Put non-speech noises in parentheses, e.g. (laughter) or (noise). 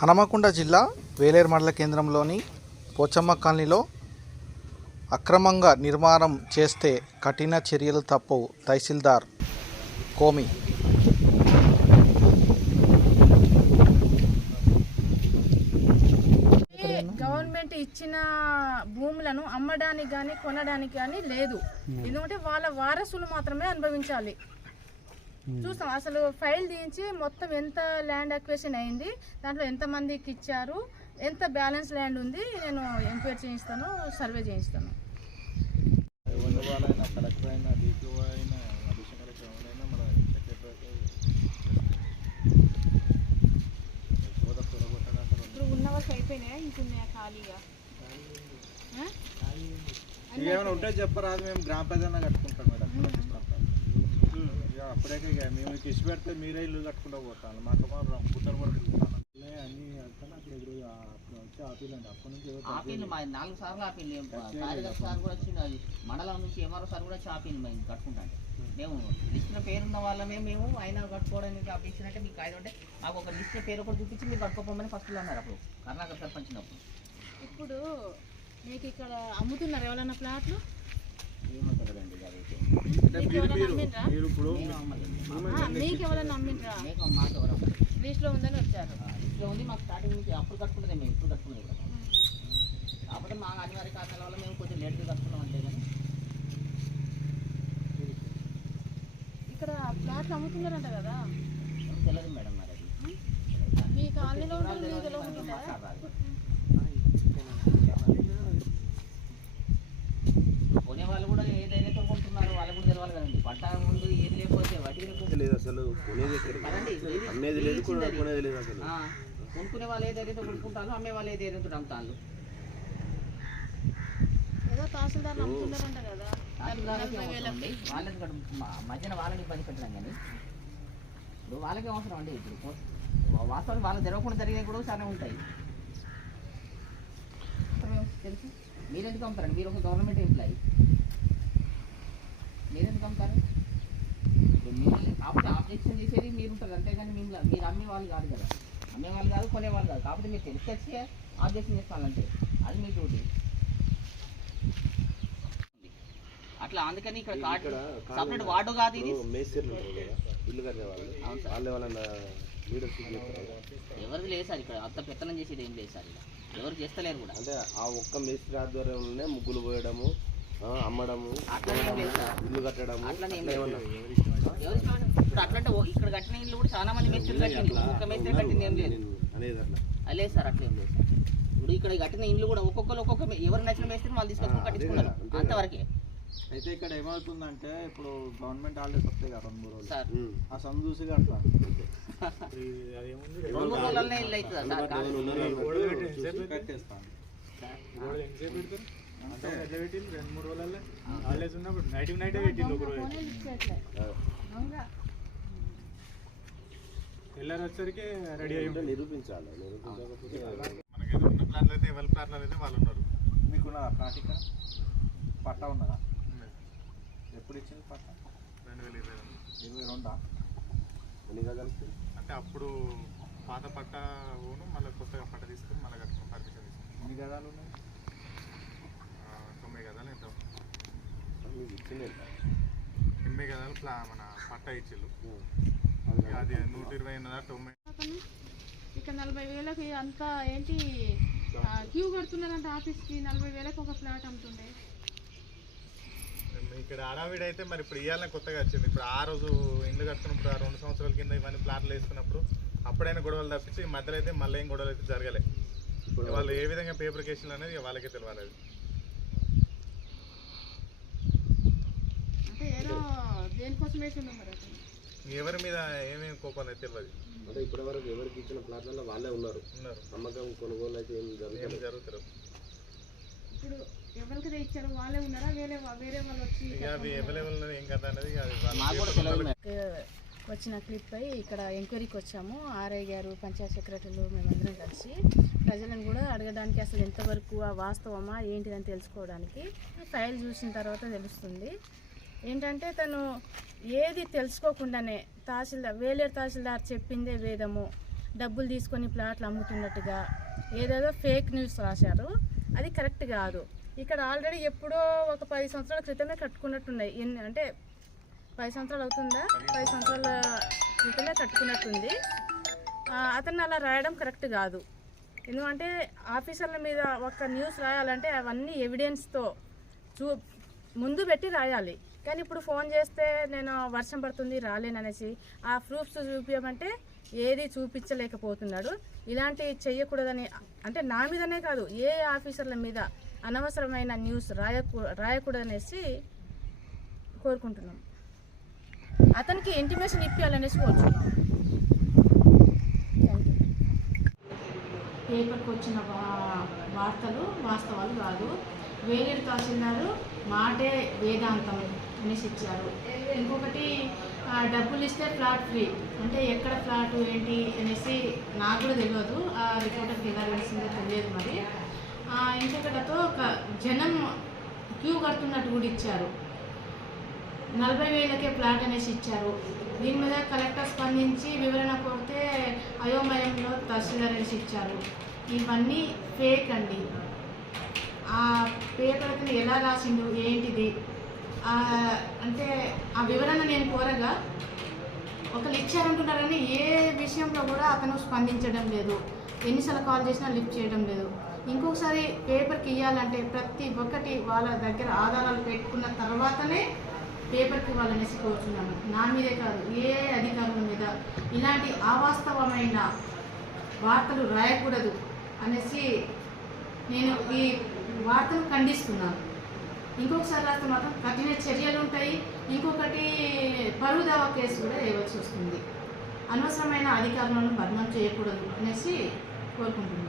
హనమకొండ జిల్లా వేలేరు మండల కేంద్రంలోని పోచమ్మ కాలనీలో అక్రమంగా నిర్మాణం చేస్తే కఠిన చర్యలు తప్పవు తహసీల్దార్ కోమి. గవర్నమెంట్ ఇచ్చిన భూములను అమ్మడానికి కానీ కొనడానికి కానీ లేదు. ఎందుకంటే వాళ్ళ వారసులు మాత్రమే అనుభవించాలి. చూస్తాం. అసలు ఫైల్ తీయించి మొత్తం ఎంత ల్యాండ్ అక్వేషన్ అయింది దాంట్లో ఎంత మందికి ఇచ్చారు ఎంత బ్యాలెన్స్ ల్యాండ్ ఉంది నేను ఎంక్వైరీ చేయిస్తాను సర్వే చేయిస్తాను. అయిపోయినాయా? ఇంకున్నాయా ఖాళీగా? ఏమైనా ఉంటే చెప్పరాదు మేము గ్రామ ప్రజలన్నా కట్టుకుంటాం మేడం. ఇక అప్పుడే ఇక మేము ఇచ్చి పెడితే మీరే ఇల్లు కట్టుకుంటూ పోతాను మాకు మాత్రం కుట్టలు కూడా అన్ని అక్కడ ఎదురు అప్పుడు వచ్చి ఆపిలండి అప్పటి నుంచి ఆపింది మా నాలుగు సార్లు ఆపింది కార్యదర్శి సార్ కూడా వచ్చింది అది. మండలం నుంచి ఎంఆర్ఓ సార్ కూడా వచ్చి ఆపింది మేము కట్టుకుంటాంటే మేము లిస్టులో పేరున్న వాళ్ళమే మేము అయినా కట్టుకోవడానికి ఆపించినట్టే మీకు కాయలు ఉంటే మాకు ఒక లిస్టులో పేరు ఒకటి చూపించి మీరు కట్టుకోపోమని ఫస్ట్లో అన్నారు అప్పుడు. కర్ణాటక సర్పంచినప్పుడు ఇప్పుడు మీకు ఇక్కడ అమ్ముతున్నారు ఎవరన్నా ప్లాట్లు? మీకు ఎవరైనా అమ్మలేదు. లిస్ట్లో ఉందని వచ్చారు. లిస్టులో ఉంది మాకు స్టార్టింగ్ నుంచి అప్పుడు కట్టుకున్నదే మేము ఇప్పుడు కట్టుకునేది కదా కాకపోతే మా అనివార్య కారణాల వల్ల మేము కొంచెం లేట్గా కట్టుకున్నాం అంతే కానీ. ఇక్కడ ప్లాట్లు అమ్ముతున్నారంట కదా? తెలియదు మేడం మరి అది. మీ కాలనీలో మీకు తెలియకుండా కొనే వాళ్ళు కూడా ఏదైతే కొనుక్కుంటున్నారో వాళ్ళు కూడా తెలవాలి కదండి. పట్ట ముందు ఏది లేకపోతే వడ్డీ లేకపోతే లేదు అసలు కొనేది ఎక్కడ? కదండి ఇది- అమ్మేది లేదు ఇది కూడా ఇచ్చింది కొనేది లేదు అసలు. ఆ, కొనుక్కునే వాళ్ళు ఏదైతే కొనుక్కుంటారో అమ్మే వాళ్ళు వాళ్ళకి మధ్యన వాళ్ళని ఇబ్బంది పెట్టడం కానీ ఇప్పుడు వాళ్ళకి అవసరం అండి? ఇప్పుడు వాస్తవానికి వాళ్ళకి జరగకుండా జరిగినవి కూడా చాలా ఉంటాయి. తెలుసు? మీరెందుకు అమ్ముతారండి? మీరు ఒక గవర్నమెంట్ ఎంప్లాయీ మీరెందుకు అమ్ముతారు? మిమ్మల్ని కాకపోతే ఆబ్జెక్షన్ చేసేది మీరు ఉంటారు అంతేగాని మిమ్మల్ని మీరు అమ్మే వాళ్ళు కాదు కదా. అమ్మే వాళ్ళు కాదు కొనే వాళ్ళు కాదు. కాకపోతే మీరు తెలిసి వచ్చి ఆబ్జెక్షన్ చేసుకోవాలంటే అది మీ డ్యూటీ. అట్లా అందుకని ఇక్కడ సపరేట్ వార్డు కాదు ఇది. మేస్త్రీలు ఇల్లు కట్టే వాళ్ళు. ఎవరిది లేదు సార్ ఇక్కడ. అంత పెత్తనం చేసేది ఏం లేదు సార్ ఇక్కడ. ఎవరు చేస్తలేరు కూడా. అంటే ఆ ఒక్క మేస్త్రి ఆధ్వర్యంలోనే ముగ్గులు పోయడము అమ్మడము ఇల్లు కట్టడము అట్లా? ఇప్పుడు అట్లంటే ఇక్కడ కట్టిన ఇల్లు కూడా చాలా మంది మేస్త్రి కట్టింది ఒక్క మేస్త్రి కట్టింది ఏం లేదు. అట్లా. లేదు సార్ అట్లా ఏం లేదు సార్. ఇప్పుడు ఇక్కడ కట్టిన ఇల్లు కూడా ఒక్కొక్కరు ఒక్కొక్క ఎవరు నచ్చిన మేస్త్రి వాళ్ళు తీసుకొచ్చి కట్టించుకున్నారు. అంతవరకే. అయితే ఇక్కడ ఏమవుతుందంటే ఇప్పుడు గవర్నమెంట్ హాలిడేస్ వస్తాయి కదా రెండు మూడు రోజులు. ఆ చూసి కడతాను రెండు (laughs) మూడు రోజులనే ఇల్లు అవుతుందా సార్? రెండు మూడు రోజులలో హాలిడేస్ ఉన్నప్పుడు నైట్ నైట్ పెట్టింది ఒక రోజు? తెల్లారి వచ్చేసరికి రెడీ అయ్యి ఉంటే నిరూపించాలి నిరూపించకపోతే మనకి ఉన్న ప్లాన్లు అయితే ఎవరి ప్లాన్లు అయితే వాళ్ళు ఉన్నారు. మీకున్నదా ప్లాటిక పట్టా ఉన్నదా? ఎప్పుడు ఇచ్చింది పట్టా? రెండు వేల ఇరవై రెండు. ఇరవై రెండా? ఎన్ని గజాలు అంటే అప్పుడు పాత పట్ట ఊను మళ్ళీ కొత్తగా పట్ట తీసుకుని మళ్ళీ కట్టుకుని పర్మిషన్ తీసుకుని. ఎన్ని గదాలు ఉన్నాయి? తొంభై గదాలు ఎంత? ఎనభై గదాలు ప్లా మన పట్ట ఇచ్చిళ్ళు. అది నూట ఇరవై ఎనిమిది అతను ఇక్కడ నలభై వేలకి అంతా ఏంటి క్యూ కడుతున్నారంట ఆఫీస్కి నలభై వేలకు ఒక ఫ్లాట్ అమ్ముతుండే. ఇక్కడ అడావిడ అయితే మరి ఇప్పుడు ఇవ్వాలని కొత్తగా వచ్చింది. ఇప్పుడు ఆ రోజు ఇల్లు కట్టుకున్నప్పుడు ఆ రెండు సంవత్సరాల కింద ఇవన్నీ ప్లాట్లు వేసుకున్నప్పుడు అప్పుడైనా గొడవలు తప్పించి ఈ మధ్యలో అయితే మళ్ళీ ఏం గొడవలు అయితే జరగలే. వాళ్ళు ఏ విధంగా పేపర్ కేసులు అనేది వాళ్ళకే తెలియాలి అది. ఎవరి మీద ఏమేమి కోపం అనేది తెలియదు అంటే ఇప్పటి వరకు ఎవరికి ఇచ్చిన ప్లాట్లలో వాళ్ళే ఉన్నారు. ఉన్నారు. నమ్మకం కొనుగోలు అయితే ఏం జరుగుతారు ఇప్పుడు ఎవరికైతే ఇచ్చారో వాళ్ళే ఉన్నారా? వేరే వేరే వాళ్ళు వచ్చి అవైలబుల్ ఏం కదా అనేది వచ్చిన క్లిప్ పై ఇక్కడ ఎంక్వైరీకి వచ్చాము. ఆర్ఐ గారు పంచాయత్ సెక్రటరీలు మేమందరం కలిసి ప్రజలను కూడా అడగడానికి అసలు ఎంతవరకు ఆ వాస్తవమా ఏంటిదని తెలుసుకోవడానికి ఫైల్ చూసిన తర్వాత తెలుస్తుంది. ఏంటంటే తను ఏది తెలుసుకోకుండానే తహసీల్దార్ వేలేరు తహసీల్దార్ చెప్పిందే వేదము. డబ్బులు తీసుకొని ప్లాట్లు అమ్ముతున్నట్టుగా ఏదేదో ఫేక్ న్యూస్ రాశారు. అది కరెక్ట్ కాదు. ఇక్కడ ఆల్రెడీ ఎప్పుడో ఒక పది సంవత్సరాల క్రితమే కట్టుకున్నట్టున్నాయి. అంటే పది సంవత్సరాలు అవుతుందా? పది సంవత్సరాల క్రితమే కట్టుకున్నట్టుంది. అతను అలా రాయడం కరెక్ట్ కాదు. ఎందుకంటే ఆఫీసర్ల మీద ఒక న్యూస్ రాయాలంటే అవన్నీ ఎవిడెన్స్తో చూ ముందు పెట్టి రాయాలి. కానీ ఇప్పుడు ఫోన్ చేస్తే నేను వర్షం పడుతుంది రాలేననేసి ఆ ప్రూఫ్స్ చూపించమంటే ఏది చూపించలేకపోతున్నాడు. ఇలాంటివి చెయ్యకూడదని అంటే నా మీదనే కాదు ఏ ఆఫీసర్ల మీద అనవసరమైన న్యూస్ రాయకూ రాయకూడదనేసి కోరుకుంటున్నాం. అతనికి ఇంటిమేషన్ ఇప్పించాలనేసి కోరుచున్నాం. పేపర్కి వచ్చిన వార్తలు వాస్తవాలు కాదు. వేలేరు తహసీల్దారు మాటే వేదాంతం అనేసి ఇచ్చారు. ఇంకొకటి డబ్బులు ఇస్తే ఫ్లాట్ ఫ్రీ. అంటే ఎక్కడ ఫ్లాట్ ఏంటి అనేసి నాకు కూడా తెలియదు. ఆ రిపోర్టర్కి ఎలా తెలిసిందో తెలియదు మరి. ఇంకొకటితో ఒక జనం క్యూ కడుతున్నట్టు కూడా ఇచ్చారు. నలభై వేలకే ప్లాట్ అనేసి ఇచ్చారు. దీని మీద కలెక్టర్ స్పందించి వివరణ కోరితే అయోమయంలో తహసీల్దార్ అనేసి ఇచ్చారు. ఇవన్నీ ఫేక్ అండి. ఆ పేపర్కి ఎలా రాసిండు ఏంటిది? అంటే ఆ వివరణ నేను కోరగా ఒకరు ఇచ్చారంటున్నారని ఏ విషయంలో కూడా అతను స్పందించడం లేదు. ఎన్నిసార్లు కాల్ చేసినా లిఫ్ట్ చేయడం లేదు. ఇంకొకసారి పేపర్కి ఇవ్వాలంటే ప్రతి ఒక్కటి వాళ్ళ దగ్గర ఆధారాలు పెట్టుకున్న తర్వాతనే పేపర్కి ఇవ్వాలనేసి కోరుచున్నాను నా మీదే కాదు ఏ అధికారుల మీద ఇలాంటి అవాస్తవమైన వార్తలు రాయకూడదు అనేసి నేను ఈ వార్తను ఖండిస్తున్నాను. ఇంకొకసారి రాస్తే మాత్రం కఠిన చర్యలు ఉంటాయి. ఇంకొకటి పరువు దావా కేసు కూడా వేయవలసి వస్తుంది. అనవసరమైన అధికారులను బదనాం చేయకూడదు అనేసి కోరుకుంటున్నాను.